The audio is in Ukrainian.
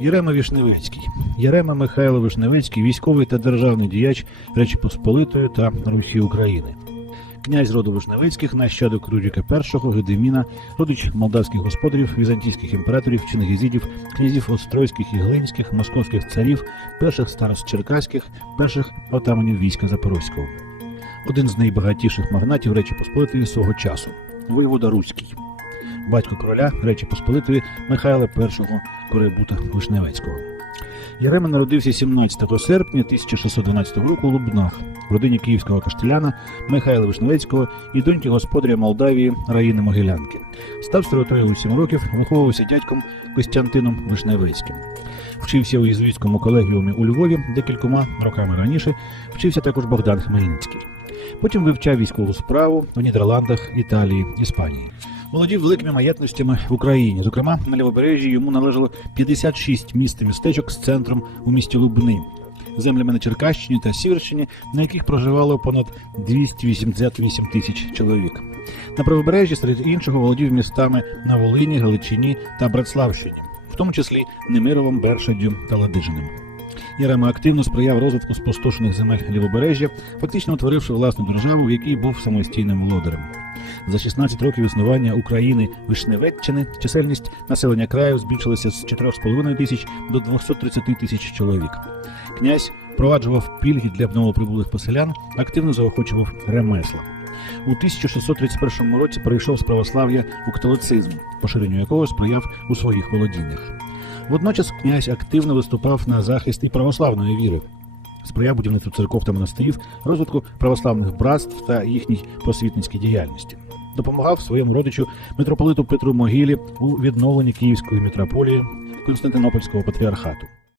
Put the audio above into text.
Єрема Вішневицький. Єрема Михайло Вишневицький, військовий та державний діяч Речі Посполитої та Русі України. Князь роду Вишневицьких, нащадок Рюріка І, Гедеміна, родич молдавських господарів, візантійських імператорів, чингізідів, князів Острозьких і Глинських, московських царів, перших старост Черкаських, перших отаманів війська Запорозького. Один з найбагатіших магнатів Речі Посполитої свого часу воєвода Руський, батько короля Речі Посполитої Михайла І Коребута Вишневецького. Ярема народився 17 серпня 1612 року у Лубнах в родині київського каштеляна Михайла Вишневецького і доньки господаря Молдавії Раїни Могилянки. Став сиротою у 7 років, виховувався дядьком Костянтином Вишневецьким. Вчився у єзуїтському колегіумі у Львові декількома роками раніше. Вчився також Богдан Хмельницький. Потім вивчав військову справу в Нідерландах, Італії, Іспанії. Володів великими маєтностями в Україні. Зокрема, на лівобережжі йому належало 56 міст і містечок з центром у місті Лубни, землями на Черкащині та Сіверщині, на яких проживало понад 288 тисяч чоловік. На правобережжі, серед іншого, володів містами на Волині, Галичині та Братславщині, в тому числі Немировом, Бершаддю та Ладижиним. Єрема активно сприяв розвитку спустошених земель лівобережжя, фактично утворивши власну державу, в якій був самостійним володарем. За 16 років існування України Вишневеччини чисельність населення краю збільшилася з 4,5 тисяч до 230 тисяч чоловік. Князь впроваджував пільги для новоприбулих поселян, активно заохочував ремесла. У 1631 році перейшов з православ'я у католицизм, поширенню якого сприяв у своїх володіннях. Водночас князь активно виступав на захист і православної віри, сприяв будівництву церков та монастирів, розвитку православних братств та їхній просвітницькій діяльності. Допомагав своєму родичу митрополиту Петру Могилі у відновленні Київської митрополії Константинопольського патріархату.